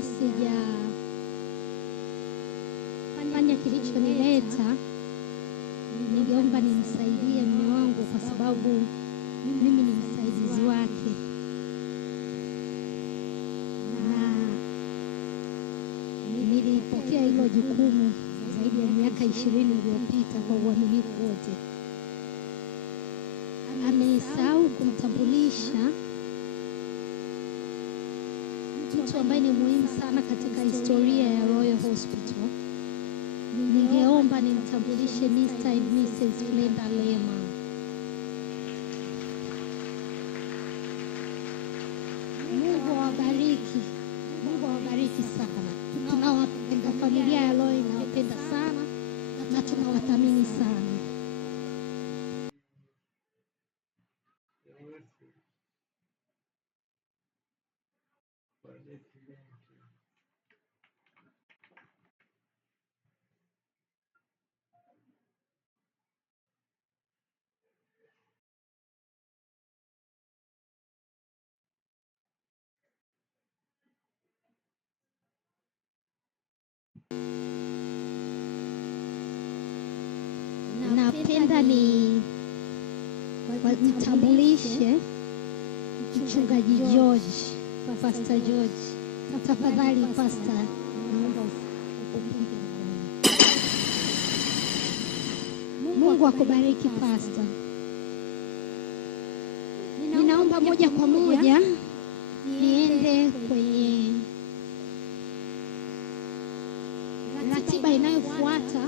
sijafanya kilichonileta, ningeomba nimsaidie mume wangu kwa sababu mimi ni msaidizi wake, na nilipokea hilo jukumu zaidi ya miaka 20 iliyopita kwa uaminifu wote. Amesahau kumtambulisha mtu ambaye ni muhimu sana katika historia ya Royal Hospital. Ningeomba nimtambulishe Mr. and Mrs. Flenda Lema. Mungu awabariki. Mungu awabariki sana. Tunawapenda familia ya Royal, inawapenda sana na tunawathamini sana. Napenda ni mtambulishe Mchungaji George, Pastor George. Tafadhali Pastor, naomba upige. Mungu akubariki Pastor. Ninaomba moja kwa moja niende kwenye ratiba inayofuata.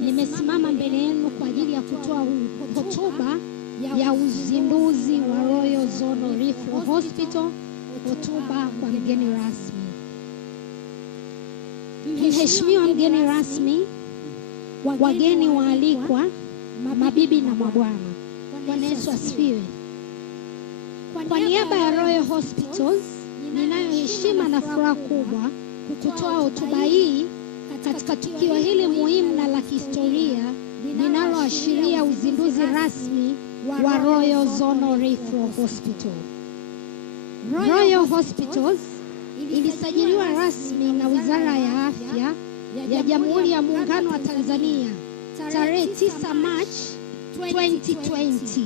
Nimesimama mbele yenu kwa ajili ya kutoa hotuba ya uzinduzi wa Royal Zonal Referral Hospital, hotuba kwa mgeni rasmi. Mheshimiwa mgeni rasmi, wageni waalikwa, mabibi na mabwana, Bwana Yesu asifiwe. Kwa niaba ya Royal Hospitals, ninayo heshima na furaha kubwa kutoa hotuba hii katika tukio hili muhimu na la kihistoria linaloashiria uzinduzi rasmi wa Royal Zonal Referral Hospital. Royal Hospitals ilisajiliwa rasmi na Wizara ya Afya ya Jamhuri ya Muungano wa Tanzania tarehe 9 Machi 2020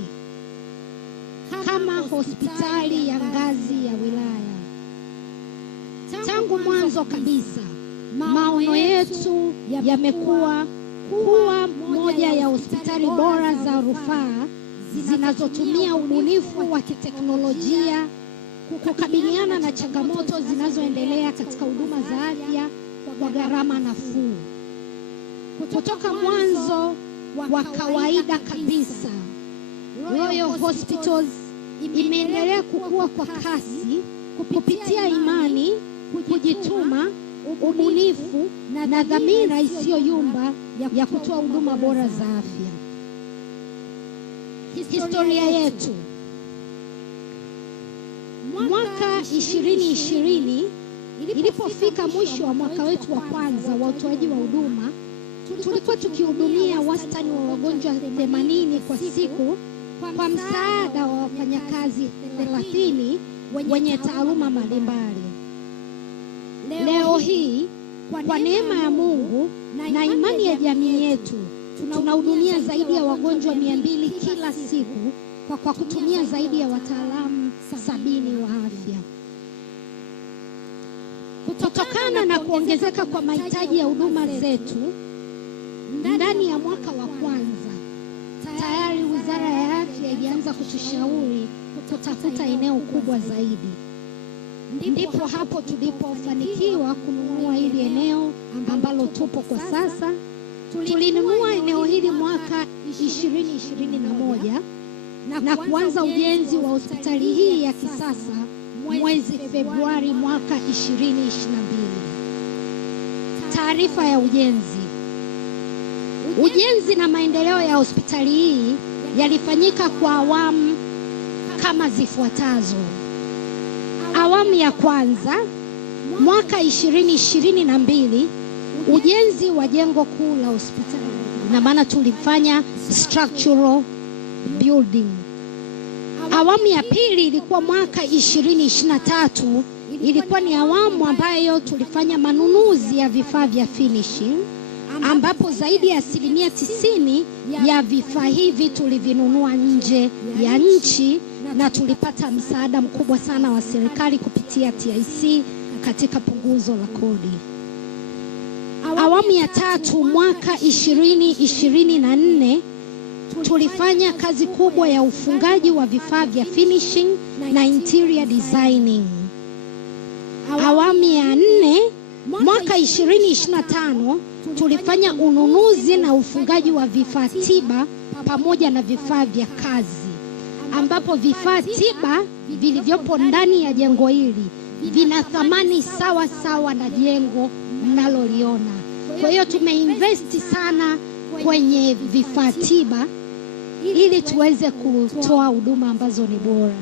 kama hospitali ya ngazi ya wilaya. Tangu mwanzo kabisa, maono yetu yamekuwa kuwa moja ya hospitali bora za rufaa zinazotumia ubunifu wa kiteknolojia kukabiliana na changamoto zinazoendelea katika huduma za afya kwa gharama nafuu. Kutoka mwanzo wa kawaida kabisa, Royal Hospitals imeendelea kukua kwa kasi kupitia imani, kujituma, ubunifu na dhamira isiyoyumba ya kutoa huduma bora za afya. Historia yetu. Mwaka 2020 ilipofika mwisho wa mwaka wetu wa kwanza wa utoaji wa huduma, tulikuwa tukihudumia wastani wa wagonjwa 80 kwa siku kwa msaada wa wafanyakazi 30 wenye taaluma mbalimbali. Leo hii kwa neema ya Mungu na imani ya jamii yetu, tunahudumia zaidi ya wagonjwa 200 kila siku kwa kutumia zaidi ya wataalamu 70 wa afya. Kutokana na kuongezeka kwa mahitaji ya huduma zetu ndani ya mwaka wa kwanza, tayari Wizara ya Afya ilianza kutushauri kutafuta eneo kubwa zaidi. Ndipo hapo tulipofanikiwa kununua hili eneo ambalo tupo kwa sasa. Tulinunua eneo hili mwaka 2021 na kuanza ujenzi wa hospitali hii ya kisasa mwezi Februari mwaka 2022. Taarifa ya ujenzi. Ujenzi na maendeleo ya hospitali hii yalifanyika kwa awamu kama zifuatazo. Awamu ya kwanza, mwaka 2022, ujenzi wa jengo kuu la hospitali, na maana tulifanya structural building. Awamu ya pili ilikuwa mwaka 2023, ilikuwa ni awamu ambayo tulifanya manunuzi ya vifaa vya finishing, ambapo zaidi ya 90% ya vifaa hivi tulivinunua nje ya nchi, na tulipata msaada mkubwa sana wa serikali kupitia TIC katika punguzo la kodi. Awamu ya tatu mwaka 2024 tulifanya kazi kubwa ya ufungaji wa vifaa vya finishing na interior designing. Awamu ya nne mwaka 2025 tulifanya ununuzi na ufungaji wa vifaa tiba pamoja na vifaa vya kazi, ambapo vifaa tiba vilivyopo ndani ya jengo hili vina thamani sawa sawa na jengo mnaloliona. Kwa hiyo tumeinvesti sana kwenye vifaa tiba ili tuweze kutoa huduma ambazo ni bora.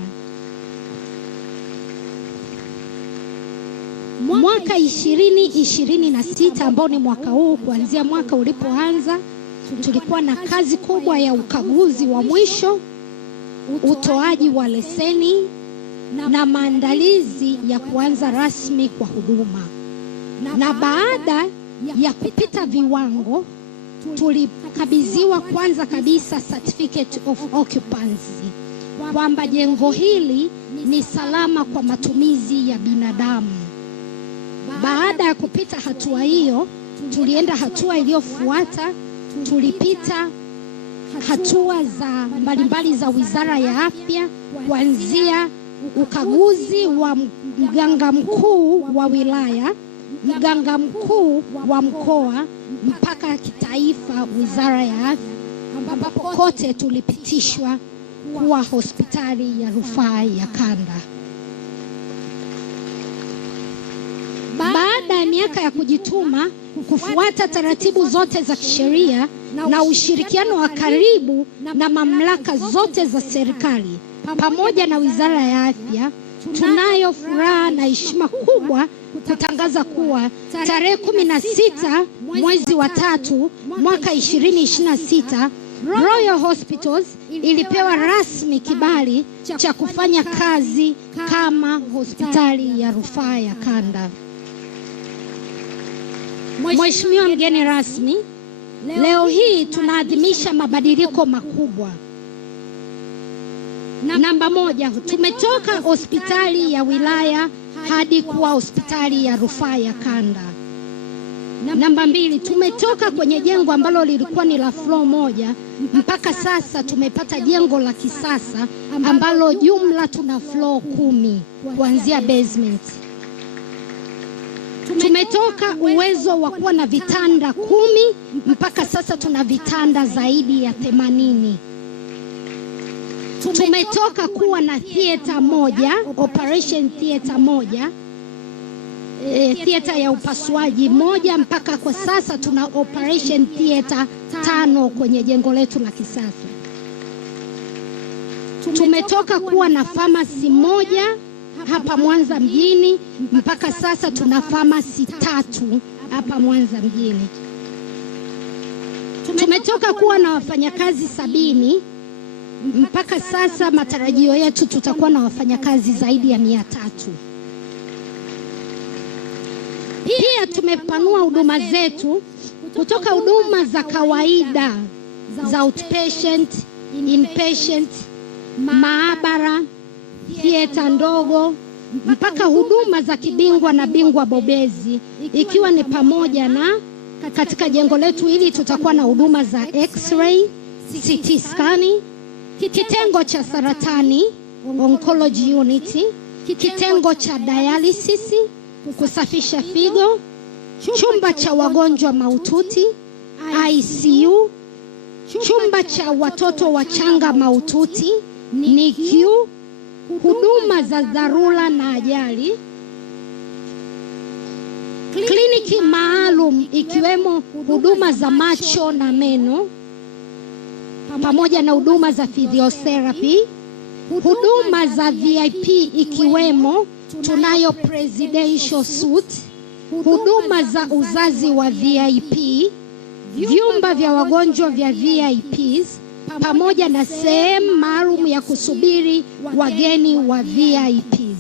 Mwaka 2026 ambao ni mwaka huu, kuanzia mwaka ulipoanza, tulikuwa na kazi kubwa ya ukaguzi wa mwisho, utoaji wa leseni na maandalizi ya kuanza rasmi kwa huduma. Na baada ya kupita viwango, tulikabidhiwa kwanza kabisa certificate of occupancy, kwamba jengo hili ni salama kwa matumizi ya binadamu. Baada ya kupita hatua hiyo, tulienda hatua iliyofuata. Tulipita hatua za mbalimbali za Wizara ya Afya, kuanzia ukaguzi wa mganga mkuu wa wilaya, mganga mkuu wa mkoa, mpaka kitaifa, Wizara ya Afya, ambapo kote tulipitishwa kuwa hospitali ya rufaa ya kanda. Baada ya miaka ya kujituma kufuata taratibu zote za kisheria na ushirikiano wa karibu na mamlaka zote za serikali pamoja na Wizara ya Afya, tunayo furaha na heshima kubwa kutangaza kuwa tarehe 16 mwezi wa 3 mwaka 2026 Royal Hospitals ilipewa rasmi kibali cha kufanya kazi kama hospitali ya rufaa ya kanda. Mheshimiwa mgeni rasmi, leo hii tunaadhimisha mabadiliko makubwa. Namba moja, tumetoka hospitali ya wilaya hadi kuwa hospitali ya rufaa ya kanda. Namba mbili, tumetoka kwenye jengo ambalo lilikuwa ni la floor moja mpaka sasa tumepata jengo la kisasa ambalo jumla tuna floor 10 kuanzia basement. Tumetoka uwezo wa kuwa na vitanda 10 mpaka sasa tuna vitanda zaidi ya 80. Tumetoka kuwa na theater moja, operation theater moja, theater ya upasuaji moja, mpaka kwa sasa tuna operation theater 5 kwenye jengo letu la kisasa. Tumetoka kuwa na pharmacy moja hapa Mwanza mjini, mpaka sasa tuna pharmacy 3 hapa Mwanza mjini. Tumetoka kuwa na wafanyakazi 70, mpaka sasa matarajio yetu tutakuwa na wafanyakazi zaidi ya 300. Pia tumepanua huduma zetu kutoka huduma za kawaida za outpatient, inpatient, maabara, theater ndogo, mpaka huduma za kibingwa na bingwa bobezi, ikiwa ni pamoja na katika jengo letu hili tutakuwa na huduma za x-ray, CT scan, kitengo cha saratani, oncology unit, kitengo cha dialysis, kusafisha figo, chumba cha wagonjwa mahututi ICU, chumba cha watoto wachanga mahututi NICU, huduma za dharura na ajali, kliniki maalum ikiwemo huduma za macho na meno, pamoja na huduma za physiotherapy, huduma za VIP ikiwemo tunayo presidential suite, huduma za uzazi wa VIP, vyumba vya wagonjwa vya VIPs, pamoja na sehemu maalum ya kusubiri wageni wa VIPs.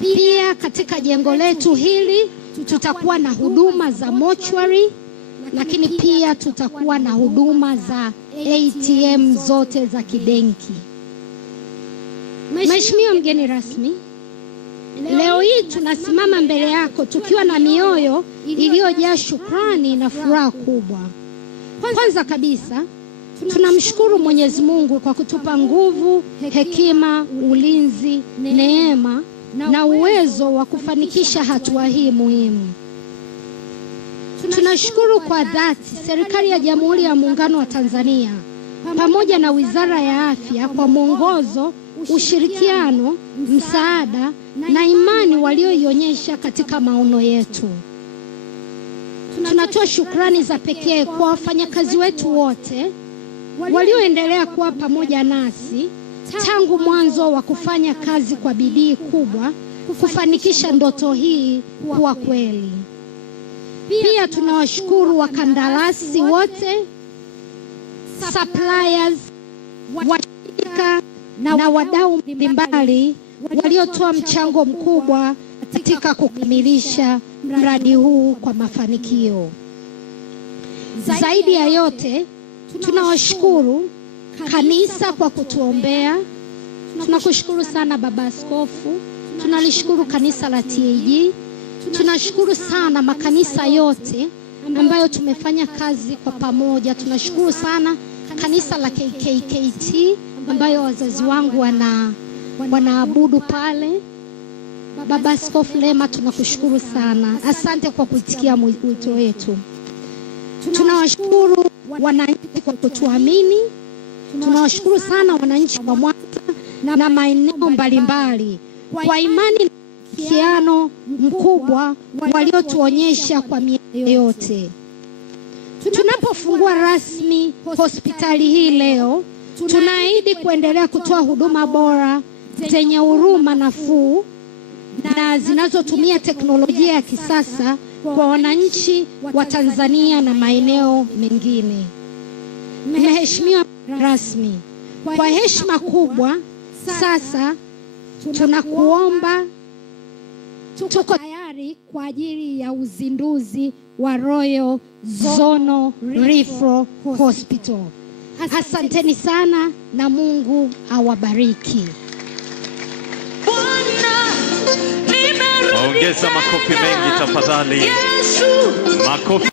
Pia katika jengo letu hili tutakuwa na huduma za mortuary, lakini pia tutakuwa na huduma za ATM zote za kibenki. Mheshimiwa mgeni rasmi, leo hii tunasimama mbele yako tukiwa na mioyo iliyojaa shukrani na furaha kubwa. Kwanza kabisa, tunamshukuru Mwenyezi Mungu kwa kutupa nguvu, hekima, ulinzi, neema na uwezo wa kufanikisha hatua hii muhimu. Tunashukuru kwa dhati serikali ya Jamhuri ya Muungano wa Tanzania pamoja na Wizara ya Afya kwa mwongozo, ushirikiano, msaada na imani walioionyesha katika maono yetu. Tunatoa shukrani za pekee kwa wafanyakazi wetu wote walioendelea kuwa pamoja nasi tangu mwanzo wa kufanya kazi kwa bidii kubwa kufanikisha ndoto hii kuwa kweli. Pia tunawashukuru wakandarasi wote, suppliers, washirika na wadau mbalimbali waliotoa mchango mkubwa katika kukamilisha mradi huu kwa mafanikio. Zaidi ya yote, tunawashukuru kanisa kwa kutuombea. Tunakushukuru sana Baba Askofu, tunalishukuru kanisa la TAG, tunashukuru sana makanisa yote ambayo tumefanya kazi kwa pamoja. Tunashukuru sana kanisa la KKKT ambayo wazazi wangu wanaabudu pale. Baba Askofu Lema, tunakushukuru sana. Asante kwa kuitikia wito wetu. Tunawashukuru wananchi kwa kutuamini. Tunawashukuru sana wananchi wa Mwanza na maeneo mbalimbali kwa imani na ushirikiano mkubwa waliotuonyesha kwa miaka yote. Tunapofungua rasmi hospitali hii leo, tunaahidi kuendelea kutoa huduma bora zenye huruma nafuu na zinazotumia teknolojia ya kisasa kwa wananchi wa Tanzania na maeneo mengine. Mheshimiwa rasmi, kwa heshima kubwa sasa tunakuomba, tuko tayari kwa ajili ya uzinduzi wa Royal Zonal Referral Hospital. Asanteni sana na Mungu awabariki. Ongeza makofi mengi tafadhali. Makofi.